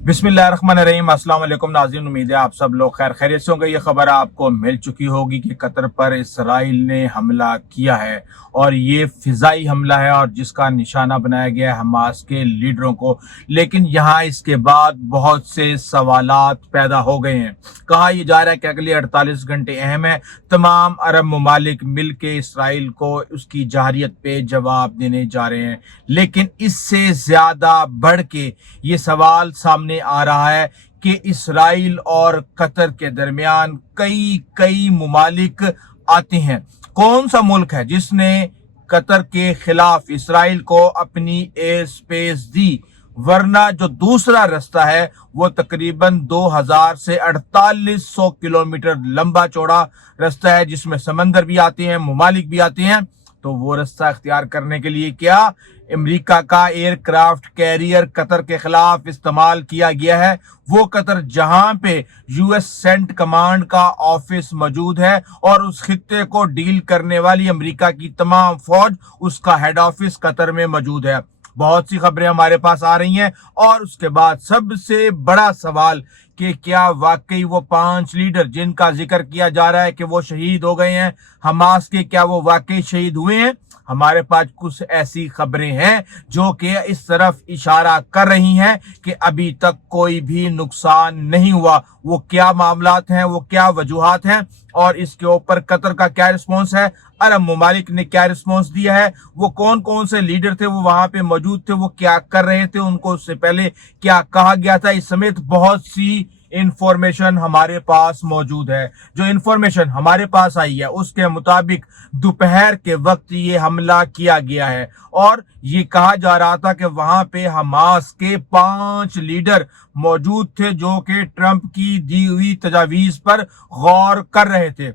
बिस्मिल्लाहिर्रहमानिर्रहीम। अस्सलाम वालेकुम नाज़रीन, उम्मीद है आप सब लोग खैर खैरियत से होंगे। ये खबर आपको मिल चुकी होगी कि कतर पर इसराइल ने हमला किया है और ये फ़िज़ाई हमला है और जिसका निशाना बनाया गया है हमास के लीडरों को। लेकिन यहाँ इसके बाद बहुत से सवालात पैदा हो गए हैं। कहा यह जा रहा है कि अगले 48 घंटे अहम है, तमाम अरब ममालिक मिल के इसराइल को उसकी जाहिरियत पे जवाब देने जा रहे हैं। लेकिन इससे ज़्यादा बढ़ के ये सवाल सामने आ रहा है कि इसराइल और कतर के दरमियान कई ममालिक आते हैं। कौन सा मुल्क है जिसने कतर के खिलाफ इसराइल को अपनी एयर स्पेस दी, वरना जो दूसरा रास्ता है वो तकरीबन 2000 से 4800 किलोमीटर लंबा चौड़ा रास्ता है, जिसमें समंदर भी आते हैं, ममालिक भी आते हैं। तो वो रास्ता इख्तियार करने के लिए क्या अमेरिका का एयरक्राफ्ट कैरियर कतर के खिलाफ इस्तेमाल किया गया है। वो कतर जहां पे यूएस सेंट कमांड का ऑफिस मौजूद है और उस खित्ते को डील करने वाली अमेरिका की तमाम फौज, उसका हेड ऑफिस कतर में मौजूद है। बहुत सी खबरें हमारे पास आ रही हैं और उसके बाद सबसे बड़ा सवाल कि क्या वाकई वो 5 लीडर जिनका जिक्र किया जा रहा है कि वो शहीद हो गए हैं हमास के, क्या वो वाकई शहीद हुए हैं? हमारे पास कुछ ऐसी खबरें हैं जो कि इस तरफ इशारा कर रही हैं कि अभी तक कोई भी नुकसान नहीं हुआ। वो क्या मामलात हैं, वो क्या वजूहात हैं और इसके ऊपर कतर का क्या रिस्पॉन्स है, अरब ममालिक ने क्या रिस्पॉन्स दिया है, वो कौन कौन से लीडर थे वो वहां पे मौजूद थे, वो क्या कर रहे थे, उनको उससे पहले क्या कहा गया था, इस समेत बहुत सी इंफॉर्मेशन हमारे पास मौजूद है। जो इंफॉर्मेशन हमारे पास आई है उसके मुताबिक दोपहर के वक्त ये हमला किया गया है और ये कहा जा रहा था कि वहां पे हमास के 5 लीडर मौजूद थे जो कि ट्रंप की दी हुई तजावीज पर गौर कर रहे थे।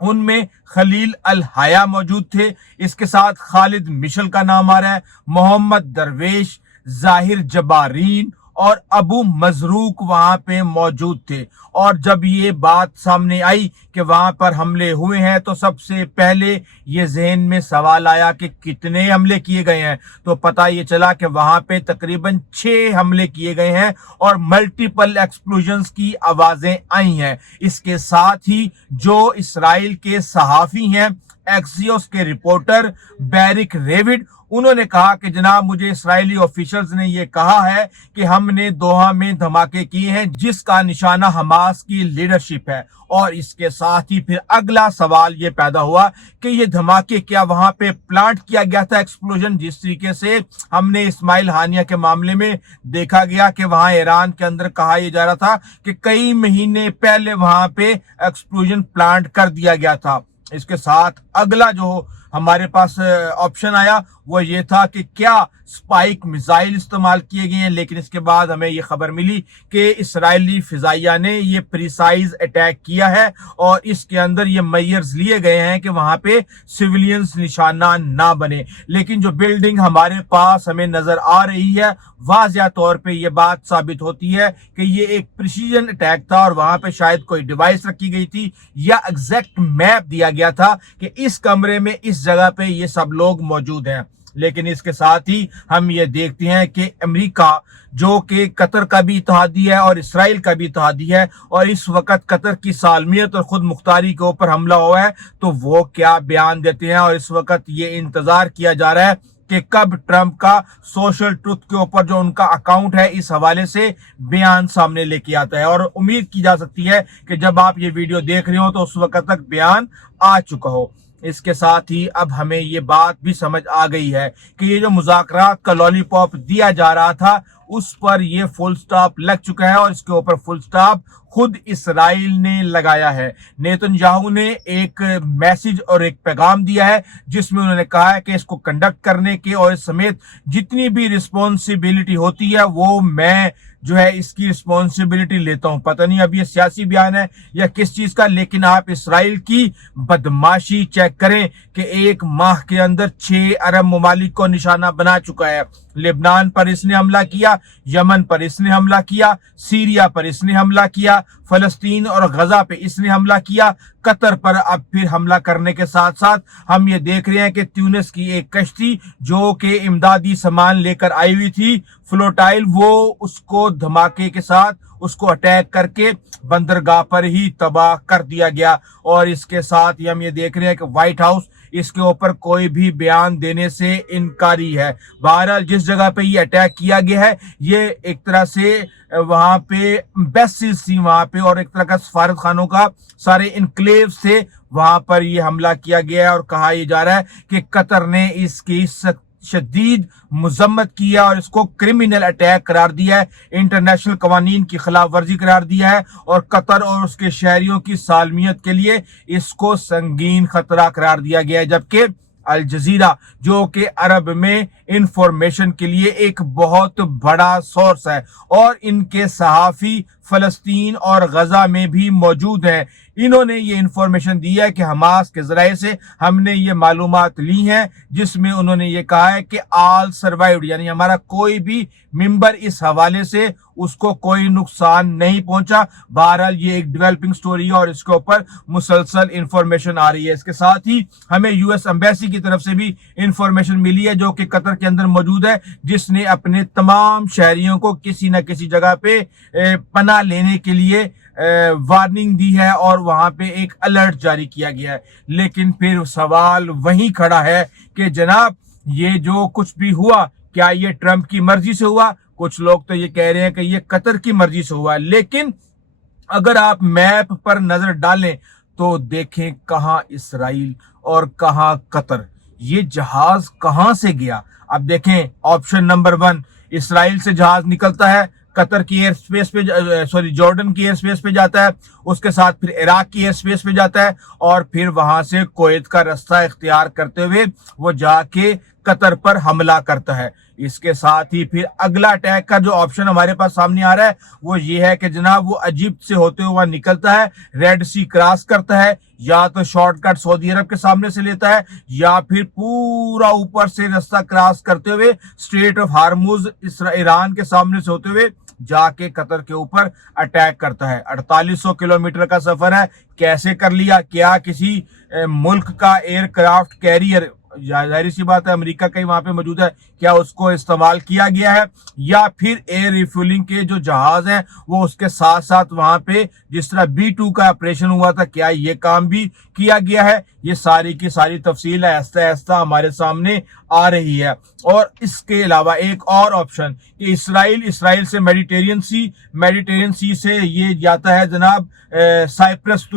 उनमें खलील अल हया मौजूद थे, इसके साथ खालिद मिशल का नाम आ रहा है, मोहम्मद दरवेश, जाहिर जबारीन और अबू मजरूक वहां पे मौजूद थे। और जब ये बात सामने आई कि वहां पर हमले हुए हैं तो सबसे पहले ये जहन में सवाल आया कि कितने हमले किए गए हैं। तो पता ये चला कि वहां पे तकरीबन 6 हमले किए गए हैं और मल्टीपल एक्सप्लोजन्स की आवाजें आई हैं। इसके साथ ही जो इसराइल के सहाफी हैं, एक्सियोस के रिपोर्टर बैरिक रेविड, उन्होंने कहा कि जनाब मुझे इस्राएली ऑफिशियल्स ने यह कहा है कि हमने दोहा में धमाके किए हैं जिसका निशाना हमास की लीडरशिप है। और इसके साथ ही फिर अगला सवाल ये पैदा हुआ कि ये धमाके क्या वहां पे प्लांट किया गया था, एक्सप्लोजन जिस तरीके से हमने इस्माइल हानिया के मामले में देखा गया कि वहां ईरान के अंदर कहा यह जा रहा था कि कई महीने पहले वहां पे एक्सप्लोजन प्लांट कर दिया गया था। इसके साथ अगला जो हमारे पास ऑप्शन आया वो ये था कि क्या स्पाइक मिसाइल इस्तेमाल किए गए हैं। लेकिन इसके बाद हमें ये खबर मिली कि इसराइली फिजाइया ने ये प्रिसाइज अटैक किया है और इसके अंदर ये मेजर्स लिए गए हैं कि वहां पे सिविलियंस निशाना ना बने। लेकिन जो बिल्डिंग हमारे पास हमें नजर आ रही है वाज़िया तौर पे ये बात साबित होती है कि ये एक प्रिसीजन अटैक था और वहां पे शायद कोई डिवाइस रखी गई थी या एग्जैक्ट मैप दिया गया था कि इस कमरे में इस जगह पे ये सब लोग मौजूद हैं। लेकिन इसके साथ ही हम ये देखते हैं कि अमेरिका जो कि कतर का भी इत्तेहादी है और इसराइल का भी इत्तेहादी है और इस वक्त कतर की सालमियत और खुद मुख्तारी के ऊपर हमला हुआ है, तो वो क्या बयान देते हैं। और इस वक्त ये इंतजार किया जा रहा है कि कब ट्रंप का सोशल ट्रुथ के ऊपर जो उनका अकाउंट है इस हवाले से बयान सामने लेके आता है। और उम्मीद की जा सकती है कि जब आप ये वीडियो देख रहे हो तो उस वक्त तक बयान आ चुका हो। इसके साथ ही अब हमें ये बात भी समझ आ गई है कि ये जो मुज़ाकरात का लॉलीपॉप दिया जा रहा था उस पर ये फुल स्टॉप लग चुका है और इसके ऊपर फुल स्टॉप खुद इसराइल ने लगाया है। नेतन्याहू ने एक मैसेज और एक पैगाम दिया है जिसमें उन्होंने कहा है कि इसको कंडक्ट करने के और इस समेत जितनी भी रिस्पॉन्सिबिलिटी होती है वो मैं जो है इसकी रिस्पॉन्सिबिलिटी लेता हूं। पता नहीं अब ये सियासी बयान है या किस चीज का, लेकिन आप इसराइल की बदमाशी चेक करें कि 1 माह के अंदर 6 अरब ममालिक को निशाना बना चुका है। लेबनान पर इसने हमला किया, यमन पर इसने हमला किया, सीरिया पर इसने हमला किया, फलस्तीन और गजा पे इसने हमला किया, कतर पर अब फिर हमला करने के साथ साथ हम ये देख रहे हैं कि ट्यूनिस की एक कश्ती जो कि इमदादी सामान लेकर आई हुई थी फ्लोटाइल, वो उसको धमाके के साथ उसको अटैक करके बंदरगाह पर ही तबाह कर दिया गया। और इसके साथ ही हम ये देख रहे हैं कि व्हाइट हाउस इसके ऊपर कोई भी बयान देने से इनकारी है। बहरहाल जिस जगह पे ये अटैक किया गया है ये एक तरह से वहां पे एम्बेसीज थी वहां पे, और एक तरह का सफारत खानों का सारे इनक्लेव से वहां पर ये हमला किया गया है। और कहा यह जा रहा है कि कतर ने इसकी शदीद मजम्मत किया और इसको क्रिमिनल अटैक करार दिया है, इंटरनेशनल कवानीन की खिलाफ वर्जी करार दिया है, और कतर और उसके शहरियों की सालमियत के लिए इसको संगीन खतरा करार दिया गया है। जबकि अल जजीरा जो कि अरब में इंफॉर्मेशन के लिए एक बहुत बड़ा सोर्स है और इनके सहाफ़ी फलस्तीन और गजा में भी मौजूद हैं, इन्होंने ये इंफॉर्मेशन दी है कि हमास के जरिए से हमने ये मालूमात ली हैं, जिसमें उन्होंने ये कहा है कि ऑल सर्वाइव्ड, यानी हमारा कोई भी मेंबर इस हवाले से उसको कोई नुकसान नहीं पहुंचा। बहरहाल ये एक डेवलपिंग स्टोरी है और इसके ऊपर मुसलसल इंफॉर्मेशन आ रही है। इसके साथ ही हमें यूएस एम्बेसी की तरफ से भी इंफॉर्मेशन मिली है जो कि कतर के अंदर मौजूद है, जिसने अपने तमाम शहरियों को किसी न किसी जगह पे पनाह लेने के लिए वार्निंग दी है और वहां पे एक अलर्ट जारी किया गया है। लेकिन फिर सवाल वहीं खड़ा है कि जनाब ये जो कुछ भी हुआ क्या ये ट्रंप की मर्जी से हुआ? कुछ लोग तो ये कह रहे हैं कि ये कतर की मर्जी से हुआ, लेकिन अगर आप मैप पर नजर डालें तो देखें कहां इसराइल और कहां कतर, ये जहाज कहां से गया। अब देखें ऑप्शन नंबर 1, इसराइल से जहाज निकलता है, कतर की एयर स्पेस पे जॉर्डन की एयर स्पेस पे जाता है, उसके साथ फिर इराक की एयर स्पेस पे जाता है और फिर वहां से कुवैत का रास्ता इख्तियार करते हुए वो जाके कतर पर हमला करता है। इसके साथ ही फिर अगला अटैक का जो ऑप्शन हमारे पास सामने आ रहा है वो ये है कि जनाब वो इजिप्ट से होते हुए निकलता है, रेड सी क्रॉस करता है, या तो शॉर्टकट सऊदी अरब के सामने से लेता है या फिर पूरा ऊपर से रास्ता क्रॉस करते हुए स्ट्रेट ऑफ हार्मुज ईरान के सामने से होते हुए जाके कतर के ऊपर अटैक करता है। 4800 किलोमीटर का सफर है, कैसे कर लिया? क्या किसी मुल्क का एयरक्राफ्ट कैरियर, जाहिर सी बात है अमेरिका का ही वहां पे मौजूद है, क्या उसको इस्तेमाल किया गया है, या फिर एयर रिफ्यूलिंग के जो जहाज हैं वो उसके साथ साथ वहां पे जिस तरह B2 का ऑपरेशन हुआ था क्या ये काम भी किया गया है? ये सारी की सारी तफसील आहिस्ता आहिस्ता हमारे सामने आ रही है। और इसके अलावा एक और ऑप्शन कि इसराइल से मेडिटेरियन सी से ये जाता है जनाब साइप्रस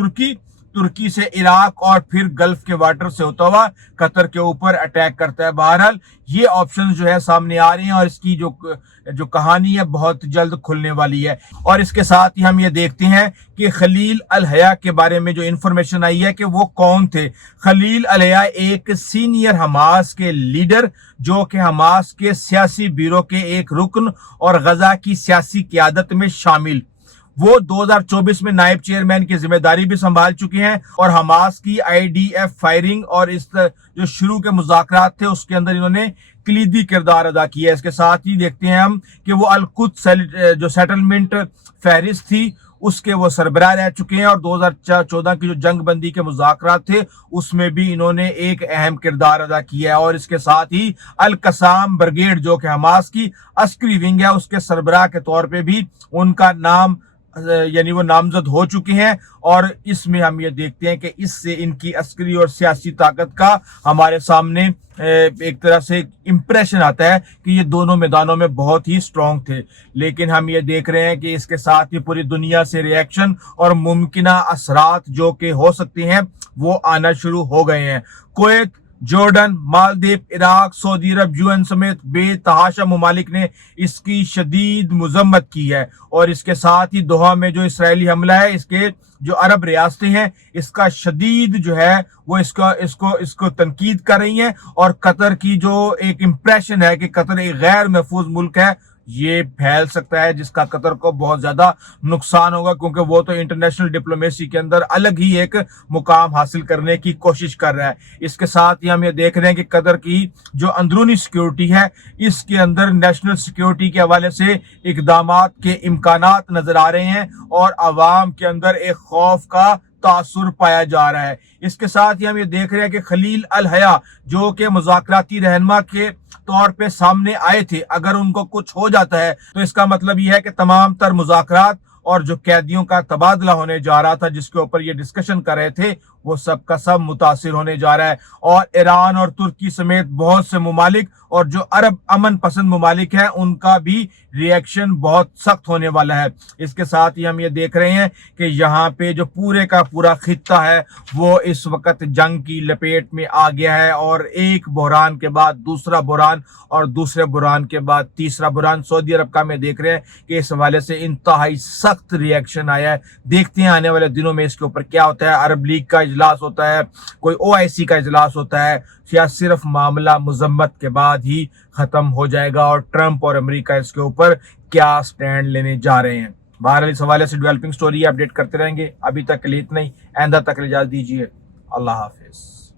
तुर्की से इराक और फिर गल्फ के वाटर से होता हुआ कतर के ऊपर अटैक करता है। बहरहाल ये ऑप्शन जो है सामने आ रहे हैं और इसकी जो कहानी है बहुत जल्द खुलने वाली है। और इसके साथ ही हम ये देखते हैं कि खलील अल हया के बारे में जो इंफॉर्मेशन आई है कि वो कौन थे। खलील अल हया एक सीनियर हमास के लीडर जो कि हमास के सियासी ब्यूरो के एक रुकन और गजा की सियासी क़यादत में शामिल, वो 2024 में नायब चेयरमैन की जिम्मेदारी भी संभाल चुके हैं और हमास की IDF फायरिंग और इस जो शुरू के मुज़ाकरात थे उसके अंदर इन्होंने कलीदी किरदार अदा किया है। इसके साथ ही देखते हैं हम कि वो अल-कुद्स जो सेटलमेंट फहरिस्त थी उसके वो सरबराह रह चुके हैं और 2014 की जो जंग बंदी के मुज़ाकरात थे उसमें भी इन्होंने एक अहम किरदार अदा किया है। और इसके साथ ही अल कसाम ब्रिगेड जो कि हमास की अस्करी विंग है उसके सरबराह के तौर पे भी उनका नाम यानी वो नामजद हो चुके हैं। और इसमें हम ये देखते हैं कि इससे इनकी अस्करी और सियासी ताकत का हमारे सामने एक तरह से इंप्रेशन आता है कि ये दोनों मैदानों में बहुत ही स्ट्रांग थे। लेकिन हम ये देख रहे हैं कि इसके साथ ही पूरी दुनिया से रिएक्शन और मुमकिना असरात जो कि हो सकते हैं वो आना शुरू हो गए हैं। Kuwait, Jordan, Maldives, Iraq, Saudi Arab, UN समेत बेतहाशा ममालिक ने इसकी शदीद मजम्मत की है। और इसके साथ ही दोहा में जो इसराइली हमला है इसके जो अरब रियासतें हैं इसका शदीद जो है वो इसको तनकीद कर रही हैं। और कतर की जो एक इंप्रेशन है कि कतर एक गैर महफूज मुल्क है ये फैल सकता है जिसका कतर को बहुत ज्यादा नुकसान होगा, क्योंकि वो तो इंटरनेशनल डिप्लोमेसी के अंदर अलग ही एक मुकाम हासिल करने की कोशिश कर रहा है। इसके साथ ही हम ये देख रहे हैं कि कतर की जो अंदरूनी सिक्योरिटी है इसके अंदर नेशनल सिक्योरिटी के हवाले से इकदामात के इम्कानात नजर आ रहे हैं और आवाम के अंदर एक खौफ का تاثر پایا جا رہا ہے۔ اس کے ساتھ ہی ہم یہ دیکھ رہے ہیں کہ خلیل الحیا جو کہ مذاکراتی رہنما کے طور پہ سامنے آئے تھے، اگر ان کو کچھ ہو جاتا ہے تو اس کا مطلب یہ ہے کہ تمام تر مذاکرات اور جو قیدیوں کا تبادلہ ہونے جا رہا تھا جس کے اوپر یہ ڈسکشن کر رہے تھے وہ سب کا سب متاثر ہونے جا رہا ہے، اور ایران اور ترکی سمیت بہت سے ممالک اور جو عرب امن پسند ممالک ہیں ان کا بھی ریئیکشن بہت سخت ہونے والا ہے۔ اس کے ساتھ ہی ہم یہ دیکھ رہے ہیں کہ یہاں پہ جو پورے کا پورا خطہ ہے وہ اس وقت جنگ کی لپیٹ میں آ گیا ہے، اور ایک بحران کے بعد دوسرا بحران اور دوسرے بحران کے بعد تیسرا بحران سعودی عرب کا میں دیکھ رہے ہیں کہ اس حوالے سے انتہائی سخت ریئیکشن آیا ہے۔ دیکھتے ہیں آنے والے دنوں میں اس کے اوپر کیا ہوتا ہے۔ عرب لیگ کا اجلاس ہوتا ہے، کوئی OIC کا اجلاس ہوتا ہے، یا صرف معاملہ مذمت کے بعد ہی ختم ہو جائے گا، اور ٹرمپ اور امریکہ اس کے اوپر کیا سٹینڈ لینے جا رہے ہیں۔ بہرحال اس حوالے سے ڈیولپنگ سٹوری اپڈیٹ کرتے رہیں گے۔ ابھی تک کے لیے اتنا ہی، آئندہ تک اجازت دیجیے۔ اللہ حافظ۔